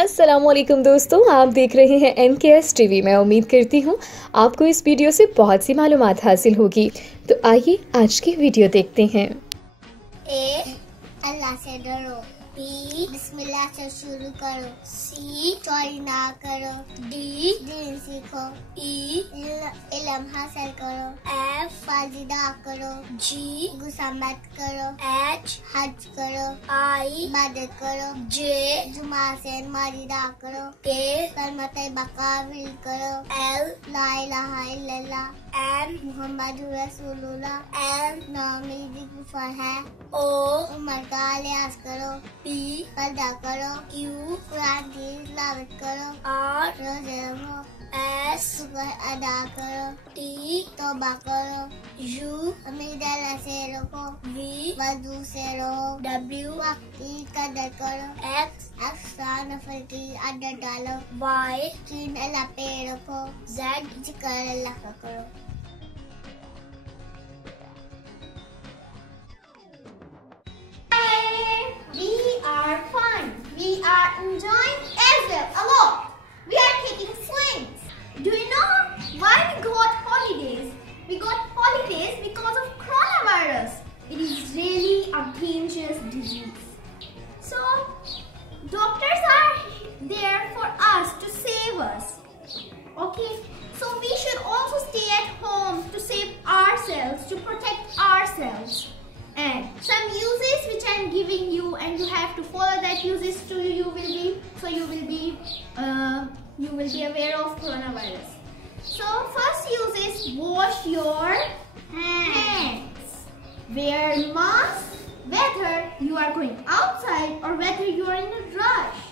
अस्सलामुअलैकुम दोस्तों, आप देख रहे हैं NKS टीवी। मैं उम्मीद करती हूँ आपको इस वीडियो से बहुत सी मालूमात हासिल होगी। तो आइए आज की वीडियो देखते हैं। ए, अल्लाह से डरो। बी, बिस्मिल्लाह से शुरू करो। सी, चोरी ना करो। डी, दीन सीखो। ई, इल्म हासिल करो। एफ, फाजिदा करो। जी, गुस्सा मत करो। एच, हज करो। आई, इबादत करो। जे, जुमा से नमाज़ करो। के, कलमा तैयबा काबिल करो। एल, ला इलाहा इल्लल्लाह। एम, मुहम्मद रसूलुल्लाह। एम, नाम गुफर है। ओ, उमर का लिहाज करो। पी, पर्दा करो। क्यू, कुरान की तिलावत करो। आर, रोजे रखो। एस, शुक्र अदा करो। टी, तौबा करो। यू, उम्मीद अल्लाह से रखो। वी, वजू से रहो। डब्ल्यू, वक्त की कदर करो। एक्स, एक्स्ट्रा नफल की आदत डालो। वाई, यकीन अल्लाह पे रखो। जेड, जिक्र अल्लाह का करो। We are fun. We are enjoying as well a lot. We are taking swings. Do you know why we got holidays? We got holidays because of coronavirus. It is really a dangerous disease. So, doctors are there for us to save us. Okay? So we should also stay at home to save ourselves, to protect ourselves. And some uses which I am giving you, and you have to follow that uses to you will be aware of coronavirus. So first use is wash your hands. Wear mask whether you are going outside or whether you are in a rush.